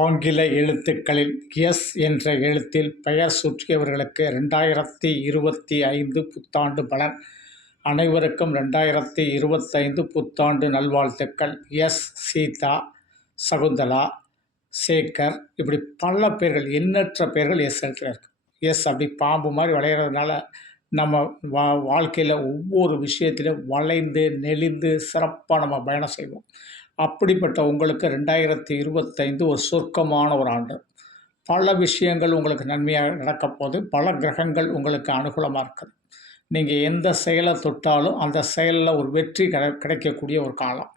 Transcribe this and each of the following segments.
ஆங்கில எழுத்துக்களில் எஸ் என்ற எழுத்தில் பெயர் சுற்றியவர்களுக்கு ரெண்டாயிரத்தி இருபத்தி ஐந்து புத்தாண்டு பலன். அனைவருக்கும் ரெண்டாயிரத்தி இருபத்தைந்து புத்தாண்டு நல்வாழ்த்துக்கள். எஸ் சீதா சகுந்தலா சேகர் இப்படி பல பேர்கள் எண்ணற்ற பேர்கள் எஸ் எழுத்துல இருக்கு. எஸ் அப்படி பாம்பு மாதிரி விளையிறதுனால நம்ம வா வாழ்க்கையில் ஒவ்வொரு விஷயத்திலும் வளைந்து நெளிந்து சிறப்பாக நம்ம பயணம் செய்வோம். அப்படிப்பட்ட உங்களுக்கு ரெண்டாயிரத்தி இருபத்தைந்து ஒரு சொர்க்கமான ஒரு ஆண்டு. பல விஷயங்கள் உங்களுக்கு நன்மையாக நடக்கப் போகுது. பல கிரகங்கள் உங்களுக்கு அனுகூலமாக இருக்குது. நீங்கள் எந்த செயலை தொட்டாலும் அந்த செயலில் ஒரு வெற்றி கிடை கிடைக்கக்கூடிய ஒரு காலம்.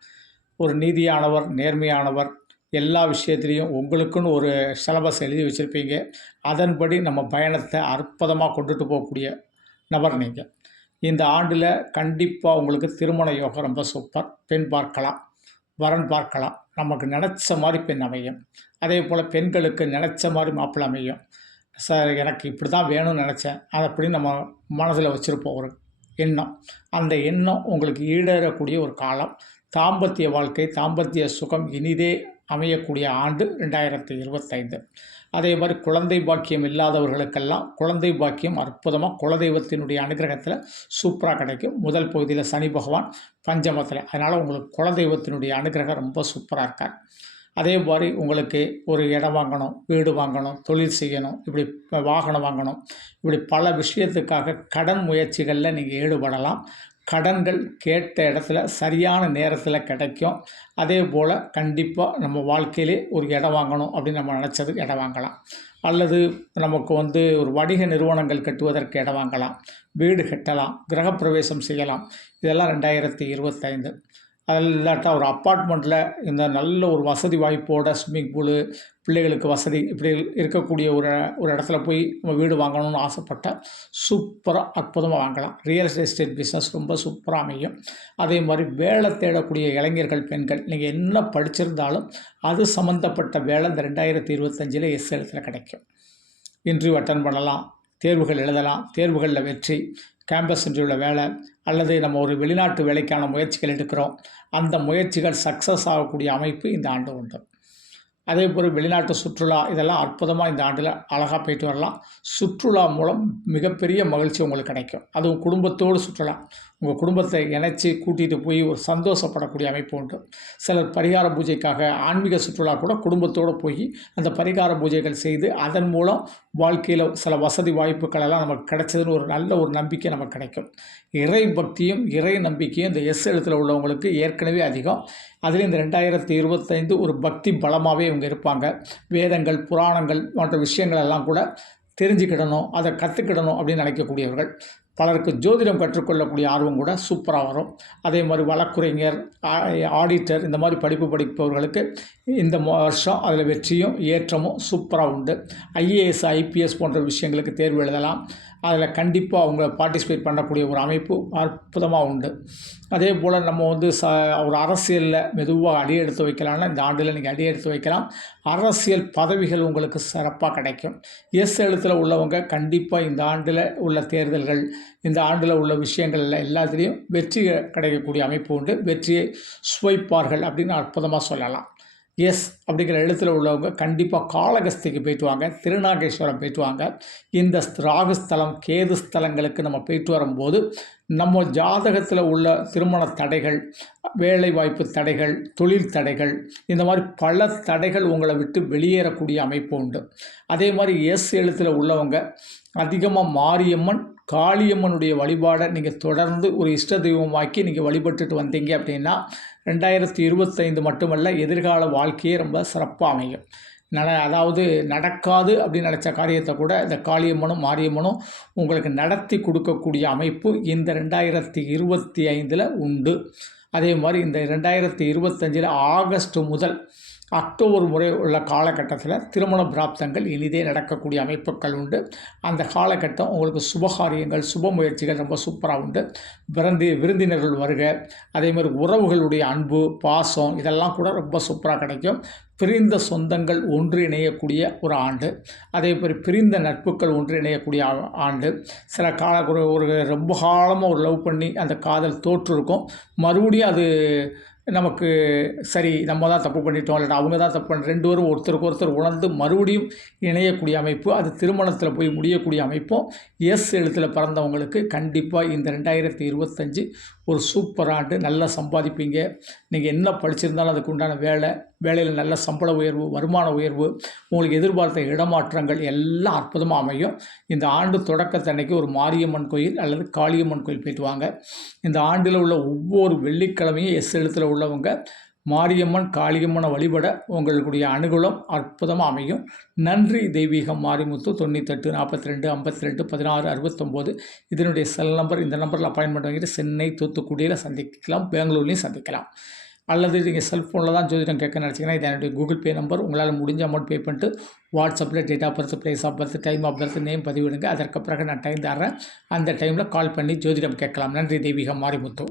ஒரு நீதியானவர் நேர்மையானவர் எல்லா விஷயத்துலேயும் உங்களுக்குன்னு ஒரு சிலபஸ் எழுதி வச்சுருப்பீங்க. அதன்படி நம்ம பயணத்தை அற்புதமாக கொண்டுட்டு போகக்கூடிய நபர் நீங்கள் இந்த ஆண்டில் கண்டிப்பாக உங்களுக்கு திருமண யோகம் ரொம்ப சூப்பர். பெண் பார்க்கலாம். வரன் பார்க்கலாம். நமக்கு நினச்ச மாதிரி பெண் அமையும். அதே போல் பெண்களுக்கு நினச்ச மாதிரி மாப்பிள்ளை அமையும். சார் எனக்கு இப்படி தான் வேணும்னு நினச்சேன். அதை அப்படின்னு நம்ம மனதில் வச்சுருப்போம் ஒரு எண்ணம். அந்த எண்ணம் உங்களுக்கு ஈடேறக்கூடிய ஒரு காலம். தாம்பத்திய வாழ்க்கை தாம்பத்திய சுகம் இனிதே அமையக்கூடிய ஆண்டு ரெண்டாயிரத்தி இருபத்தைந்து. அதே மாதிரி குழந்தை பாக்கியம் இல்லாதவர்களுக்கெல்லாம் குழந்தை பாக்கியம் அற்புதமாக குலதெய்வத்தினுடைய அனுகிரகத்தில் சூப்பராக கிடைக்கும். முதல் பகுதியில் சனி பகவான் பஞ்சமத்தில். அதனால் உங்களுக்கு குலதெய்வத்தினுடைய அனுகிரகம் ரொம்ப சூப்பராக இருக்கார். அதே மாதிரி உங்களுக்கு ஒரு இடம் வாங்கணும் வீடு வாங்கணும் தொழில் செய்யணும் இப்படி வாகனம் வாங்கணும் இப்படி பல விஷயத்துக்காக கடன் முயற்சிகளில் நீங்கள் ஈடுபடலாம். கடன்கள் கேட்ட இடத்துல சரியான நேரத்தில் கிடைக்கும். அதே போல் கண்டிப்பாக நம்ம வாழ்க்கையிலே ஒரு இடம் வாங்கணும் அப்படின்னு நம்ம நினச்சது இடம் வாங்கலாம். அல்லது நமக்கு வந்து ஒரு வணிக நிறுவனங்கள் கட்டுவதற்கு இடம் வாங்கலாம். வீடு கட்டலாம். கிரகப்பிரவேசம் செய்யலாம். இதெல்லாம் ரெண்டாயிரத்தி இருபத்தைந்து. அதில் இல்லாட்டா ஒரு அப்பார்ட்மெண்ட்டில் இந்த நல்ல ஒரு வசதி வாய்ப்போட ஸ்விம்மிங் பூலு பிள்ளைகளுக்கு வசதி இப்படி இருக்கக்கூடிய ஒரு ஒரு இடத்துல போய் நம்ம வீடு வாங்கணும்னு ஆசைப்பட்டால் சூப்பராக அற்புதமாக வாங்கலாம். ரியல் எஸ்டேட் பிஸ்னஸ் ரொம்ப சூப்பராக அமையும். அதே மாதிரி வேலை தேடக்கூடிய இளைஞர்கள் பெண்கள் நீங்கள் என்ன படிச்சிருந்தாலும் அது சம்மந்தப்பட்ட வேலை இந்த ரெண்டாயிரத்தி இருபத்தஞ்சில் எஸ் எழுத்தில் கிடைக்கும். இன்டர்வியூ அட்டன் பண்ணலாம் தேர்வுகள் எழுதலாம் தேர்வுகளில் வெற்றி கேம்பஸ் இன்டர்வியூவில் வேலை அல்லது நம்ம ஒரு வெளிநாட்டு வேலைக்கான முயற்சிகள் எடுக்கிறோம் அந்த முயற்சிகள் சக்ஸஸ் ஆகக்கூடிய அமைப்பு இந்த ஆண்டு உண்டு. அதே போல் வெளிநாட்டு சுற்றுலா இதெல்லாம் அற்புதமாக இந்த ஆண்டில் அழகாக போயிட்டு வரலாம். சுற்றுலா மூலம் மிகப்பெரிய மகிழ்ச்சி உங்களுக்கு கிடைக்கும். அதுவும் குடும்பத்தோடு சுற்றுலா. உங்கள் குடும்பத்தை இணைச்சி கூட்டிகிட்டு போய் ஒரு சந்தோஷப்படக்கூடிய அமைப்பு உண்டு. சிலர் பரிகார பூஜைக்காக ஆன்மீக சுற்றுலா கூட குடும்பத்தோடு போய் அந்த பரிகார பூஜைகள் செய்து அதன் மூலம் வாழ்க்கையில் சில வசதி வாய்ப்புகளெல்லாம் நமக்கு கிடைச்சதுன்னு ஒரு நல்ல ஒரு நம்பிக்கை நமக்கு கிடைக்கும். இறை பக்தியும் இறை நம்பிக்கையும் இந்த எஸ் எழுத்தில் உள்ளவங்களுக்கு ஏற்கனவே அதிகம். அதில் இந்த ரெண்டாயிரத்தி இருபத்தைந்து ஒரு பக்தி பலமாகவே இவங்க இருப்பாங்க. வேதங்கள் புராணங்கள் போன்ற விஷயங்கள் எல்லாம் கூட தெரிஞ்சுக்கிடணும் அதை கற்றுக்கிடணும் அப்படின்னு நினைக்கக்கூடியவர்கள். பலருக்கு ஜோதிடம் கற்றுக்கொள்ளக்கூடிய ஆர்வம் கூட சூப்பராக வரும். அதே மாதிரி வழக்குரைஞர் ஆடிட்டர் இந்த மாதிரி படிப்பு படிப்பவர்களுக்கு இந்த வருஷம் அதில் வெற்றியும் ஏற்றமும் சூப்பராக உண்டு. ஐஏஎஸ் ஐபிஎஸ் போன்ற விஷயங்களுக்கு தேர்வு எழுதலாம். அதில் கண்டிப்பாக அவங்க பார்ட்டிசிபேட் பண்ணக்கூடிய ஒரு அமைப்பு அற்புதமாக உண்டு. அதே போல் நம்ம வந்து ச ஒரு அரசியலில் மெதுவாக அடி எடுத்து வைக்கலாம்னா இந்த ஆண்டில் நீங்கள் அடி எடுத்து வைக்கலாம். அரசியல் பதவிகள் உங்களுக்கு சிறப்பாக கிடைக்கும். எஸ் எழுத்தில் உள்ளவங்க கண்டிப்பாக இந்த ஆண்டில் உள்ள தேர்தல்கள் இந்த ஆண்டில் உள்ள விஷயங்கள் எல்லாத்துலேயும் வெற்றி கிடைக்கக்கூடிய அமைப்பு உண்டு. வெற்றியை சுவைப்பார்கள் அப்படின்னு அற்புதமாக சொல்லலாம். எஸ் அப்படிங்கிற எழுத்தில் உள்ளவங்க கண்டிப்பாக காளகஸ்திக்கு போயிட்டு வாங்க திருநாகேஸ்வரம் போயிட்டு வாங்க இந்த ராகுஸ்தலம் கேது ஸ்தலங்களுக்கு நம்ம போயிட்டு வரும்போது நம்ம ஜாதகத்தில் உள்ள திருமண தடைகள் வேலை வாய்ப்பு தடைகள் தொழில் தடைகள் இந்த மாதிரி பல தடைகள் உங்களை விட்டு வெளியேறக்கூடிய அமைப்பு உண்டு. அதே மாதிரி எஸ் எழுத்தில் உள்ளவங்க அதிகமாக மாரியம்மன் காளியம்மனுடைய வழிபாடை நீங்கள் தொடர்ந்து ஒரு இஷ்ட தெய்வமாக்கி நீங்கள் வழிபட்டுட்டு வந்தீங்க அப்படின்னா ரெண்டாயிரத்தி இருபத்தைந்து மட்டுமல்ல எதிர்கால வாழ்க்கையே ரொம்ப சிறப்பாக அமையும். நட அதாவது நடக்காது அப்படின்னு நினச்ச காரியத்தை கூட இந்த காளியம்மனும் மாரியம்மனும் உங்களுக்கு நடத்தி கொடுக்கக்கூடிய அமைப்பு இந்த ரெண்டாயிரத்தி இருபத்தி ஐந்தில் உண்டு. அதே மாதிரி இந்த ரெண்டாயிரத்தி இருபத்தஞ்சில் ஆகஸ்ட் முதல் அக்டோபர் முறை உள்ள காலகட்டத்தில் திருமண பிராப்தங்கள் இனிதே நடக்கக்கூடிய அமைப்புகள் உண்டு. அந்த காலகட்டம் உங்களுக்கு சுபகாரியங்கள் சுப முயற்சிகள் ரொம்ப சூப்பராக உண்டு. விருந்தி விருந்தினர்கள் வருக அதே மாதிரி உறவுகளுடைய அன்பு பாசம் இதெல்லாம் கூட ரொம்ப சூப்பராக கிடைக்கும். பிரிந்த சொந்தங்கள் ஒன்று இணையக்கூடிய ஒரு ஆண்டு. அதே மாதிரி பிரிந்த நட்புகள் ஒன்று இணையக்கூடிய ஆண்டு. சில கால ஒரு ஒரு ரொம்ப காலமாக ஒரு லவ் பண்ணி அந்த காதல் தோற்று இருக்கும் மறுபடியும் அது நமக்கு சரி நம்ம தான் தப்பு பண்ணிட்டோம் இல்லைனா அவங்க தான் தப்பு பண்ண ரெண்டு பேரும் ஒருத்தருக்கு ஒருத்தர் உணர்ந்து மறுபடியும் இணையக்கூடிய அமைப்பு அது திருமணத்தில் போய் முடியக்கூடிய அமைப்பும் எஸ் எழுத்தில் பிறந்தவங்களுக்கு கண்டிப்பாக இந்த ரெண்டாயிரத்தி இருபத்தஞ்சு ஒரு சூப்பர் ஆண்டு நல்லா சம்பாதிப்பீங்க. நீங்கள் என்ன படிச்சிருந்தாலும் அதுக்கு உண்டான வேலை வேலையில் நல்ல சம்பள உயர்வு வருமான உயர்வு உங்களுக்கு எதிர்பார்த்த இடமாற்றங்கள் எல்லாம் அற்புதமாக அமையும். இந்த ஆண்டு தொடக்கத்தன்னைக்கு ஒரு மாரியம்மன் கோயில் அல்லது காளியம்மன் கோயில் போயிட்டு வாங்க. இந்த ஆண்டில் உள்ள ஒவ்வொரு வெள்ளிக்கிழமையும் எஸ் எழுத்தில் உள்ளவங்க மாரியம்மன் காளியம்மனை வழிபட உங்களுடைய அனுகூலம் அற்புதமாக அமையும். நன்றி தெய்வீகம் மாரிமுத்து தொண்ணூத்தெட்டு நாற்பத்தி ரெண்டு ஐம்பத்தி ரெண்டு பதினாறு அறுபத்தொம்போது. இதனுடைய செல் நம்பர் இந்த நம்பரில் அப்பாயின்மெண்ட் வாங்கிட்டு சென்னை தூத்துக்குடியில் சந்திக்கலாம் பெங்களூர்லேயும் சந்திக்கலாம். அல்லது நீங்கள் செல்ஃபோனில் தான் ஜோதிடம் கேட்க நினச்சிங்கன்னா இது என்னுடைய கூகுள் பே நம்பர் உங்களால் முடிஞ்ச அமௌண்ட் பே பண்ணிட்டு வாட்ஸ்அப்பில் date of birth place of birth time of birth name பதிவிடுங்க. அதற்கு பிறகு நான் டைம் தர்றேன். அந்த டைமில் கால் பண்ணி ஜோதிடம் கேட்கலாம். நன்றி தெய்வீகம் மாரிமுத்து.